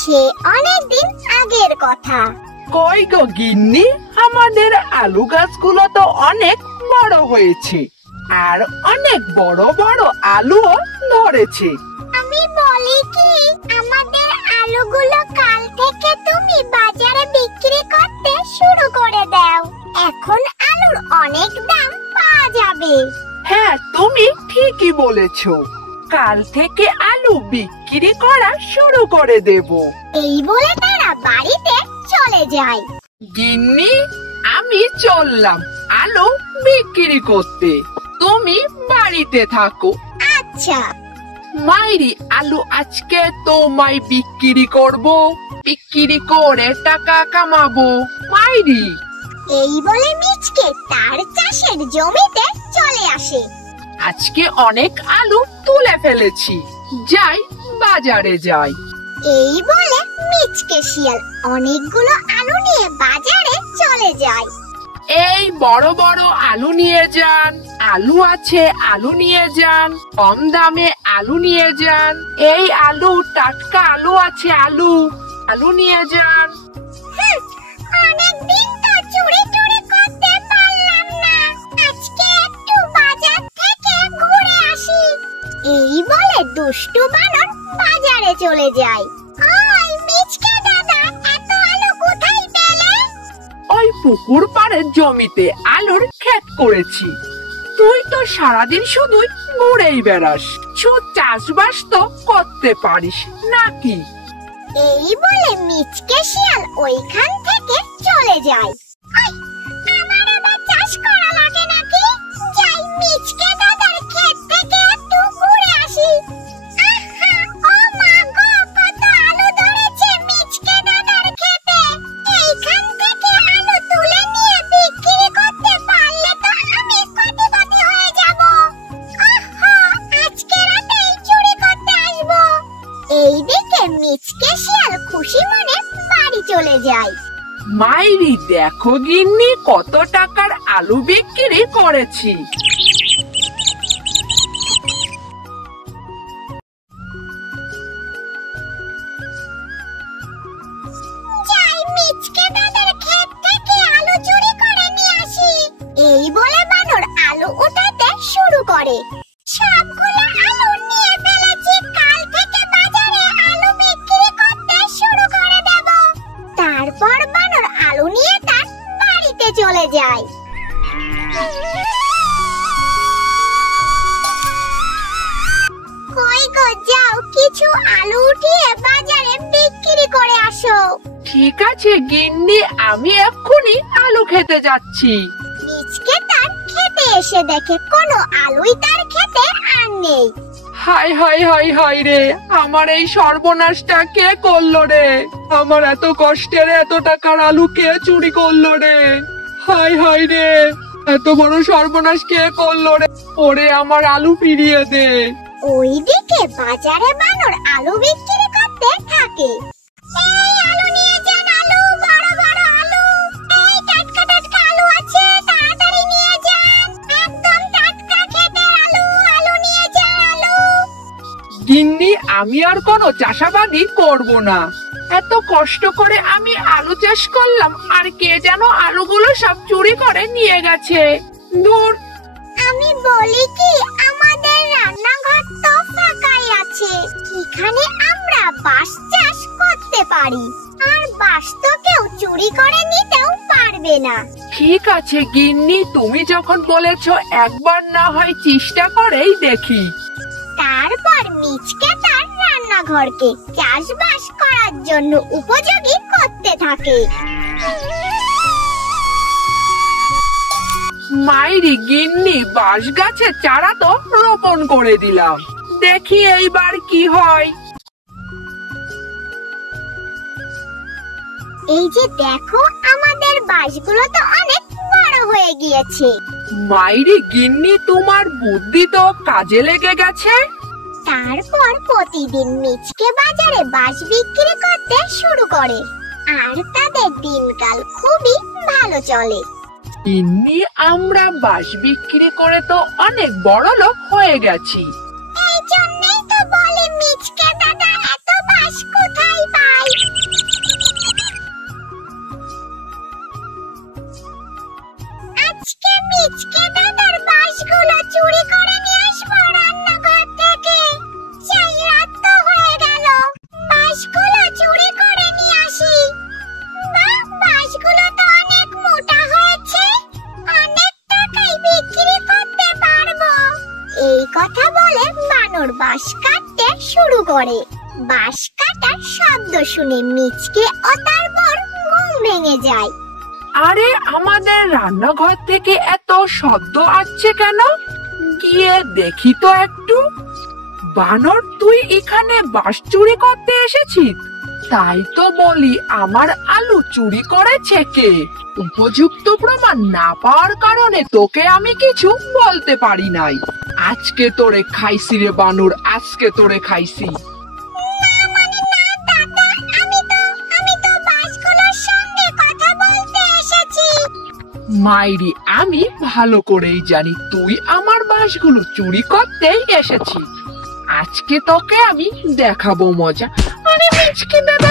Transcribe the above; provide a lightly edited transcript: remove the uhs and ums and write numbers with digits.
সে অনেকদিন আগের কথা। কই গো গিন্নি, আমাদের আলু গাছগুলো তো অনেক বড় হয়েছে, আর অনেক বড় বড় আলুও ধরেছে। আমি বলি কি, আমাদের আলুগুলো কাল থেকে তুমি বাজারে বিক্রি করতে শুরু করে দাও। এখন আলুর অনেক দাম পাওয়া যাবে। হ্যাঁ, তুমি ঠিকই বলেছো, কাল থেকে আলু বিক্রি করা শুরু করে দেব। এই বলে তারা বাড়িতে চলে যায়। গিন্নি, আমি চললাম আলু বিক্রি করতে, তুমি বাড়িতে থাকো। আচ্ছা। মাইরি, আলু আজকে তোমায় বিক্রি করব, বিক্রি করে টাকা কামাবো মাইরি। এই বলে মিচকে তার চাষের জমিতে চলে আসে। আজকে অনেক আলু তুলে ফেলেছি, যাই বাজারে যাই। এই বলে মিচকে শিয়াল অনেকগুলো আলু নিয়ে বাজারে চলে যায়। এই বড় বড় আলু নিয়ে যান, আলু আছে আলু নিয়ে যান, কম দামে আলু নিয়ে যান। এই আলু টাটকা আলু আছে, আলু আলু নিয়ে যান। অনেকদিন তো চুরি টুরি করতে পারলাম না, আজকে একটু বাজার থেকে ঘুরে আসি। এই বলে দুষ্টু বানর বাজারে চলে যায়। ওই মিচকে দাদা, এত আলু কোথায় পেলে? ওই পুকুর পাড়ের জমিতে আলুর ক্ষেত করেছি। তুই তো সারাদিন শুধুই ঘুরেই বেড়াস, চাষবাস তো করতে পারিস নাকি? এই বলে মিচকে শিয়াল ওইখান থেকে চলে যায়। আমার আবার চাষ করা লাগে নাকি? যাই মিচকে দাদার ক্ষেত থেকে একটু ঘুরে আসি। আহা, ও মা গো, কত আলু ধরেছে মিচকে দাদার ক্ষেতে। এইখান থেকে আলু তুলে নিয়ে বিক্রি করতে পারলে তো আমি কোটিপতি হয়ে যাব। আহা, আজকে রাতেই চুরি করতে আসবো। এইদিকে মিচকে শিয়াল খুশি মনে বাড়ি চলে যায়। মাইরি, দেখো গিন্নি, কত টাকার আলু বিক্রি করেছি। যাই মিচকে দাদার ক্ষেত থেকে আলু চুরি করে নিয়ে আসি। এই বলে বানর আলু উঠাতে শুরু করে। সবগুলো আলু নিয়ে ফেলেছি, কাল থেকে বাজারে আলু বিক্রি করতে শুরু করে দেব। তারপর বানর আলু নিয়ে তার বাড়িতে চলে যায়। কই গো, যাও কিছু আলু উঠিয়ে বাজারে বিক্রি করে আসো। ঠিক আছে গিন্নি, আমি এক্ষুনি আলু খেতে যাচ্ছি। মিচকে তার খেতে এসে দেখে কোনো আলুই তার খেতে আর নেই। হাই হাই হাই হাই রে, আমার এই সর্বনাশটা কে করলো রে? আমার এত কষ্টের এত টাকার আলু কে চুরি করলো রে? হাই হাই রে, এত বড় সর্বনাশ কে করলো রে? ওরে, আমার আলু ফিরিয়ে দে। ওইদিকে বাজারে বানর আলু বিক্রি করতে থাকে। এই আলু নিয়ে যান, আলু, বড় বড় আলু। এই টাটকা টাটকা আলু আছে, তাড়াতাড়ি নিয়ে যান। একদম টাটকা খেতের আলু, আলু নিয়ে যান, আলু। গিন্নি, আমি আর কোনো চাষাবাদই করব না। এত কষ্ট করে আমি আলু চাষ করলাম, আর কে যেন আলুগুলো সব চুরি করে নিয়ে গেছে। দূর। আমি বলি কি, আমাদের রান্নাঘর তো ফাঁকাই আছে, এখানে আমরা বাঁশ চাষ করতে পারি। আর বাঁশ তো কেউ চুরি করে নিতেও পারবে না। ঠিক আছে গিন্নি, তুমি যখন বলেছো, একবার না হয় চেষ্টা করেই দেখি। তারপর মিচকে তার রান্নাঘরকে চাষবাস করার জন্য উপযোগী করতে থাকে। মাইরি গিন্নি, বাঁশ গাছের চারা তো রোপণ করে দিলাম, দেখি এইবার কি হয়। এই যে দেখো, আমাদের বাঁশগুলো তো অনেক বড় হয়ে গিয়েছে। মাইরি গিন্নি, তোমার বুদ্ধি তো কাজে লেগে গেছে। তারপর প্রতিদিন মিচকে বাজারে বাঁশ বিক্রি করতে শুরু করে, আর তাদের দিনকাল খুবই ভালো চলে। গিন্নি, আমরা বাঁশ বিক্রি করে তো অনেক বড় লোক হয়ে গেছি। এই জন্যই তো বলে মিচকে দাদা এত বাঁশ কোথায় পায়। কথা বলে বানর বাঁশ কাটতে শুরু করে। বাঁশ কাটার শব্দ শুনে মিচকে ও তার বোন ঘুম ভেঙে যায়। আরে আমাদের রান্নাঘর থেকে এত শব্দ আসছে কেন? গিয়ে দেখি তো একটু। বানর, তুই এখানে বাঁশ চুরি করতে এসেছিস? তাই তো বলি, আমার আলু চুরি করেছে কে? উপযুক্ত প্রমাণ না পাওয়ার কারণে তোকে আমি কিছু বলতে পারি নাই। আজকে তোরে খাইছি রে বানর, আজকে তোরে খাইছি। দাদা, আমি তো বাঁশগুলোর সঙ্গে কথা বলতে এসেছি। মাইরি, আমি ভালো করেই জানি তুই আমার বাঁশগুলো চুরি করতেই এসেছিস। আজকে তোকে আমি দেখাবো মজা। আরে মিচকে দাদা,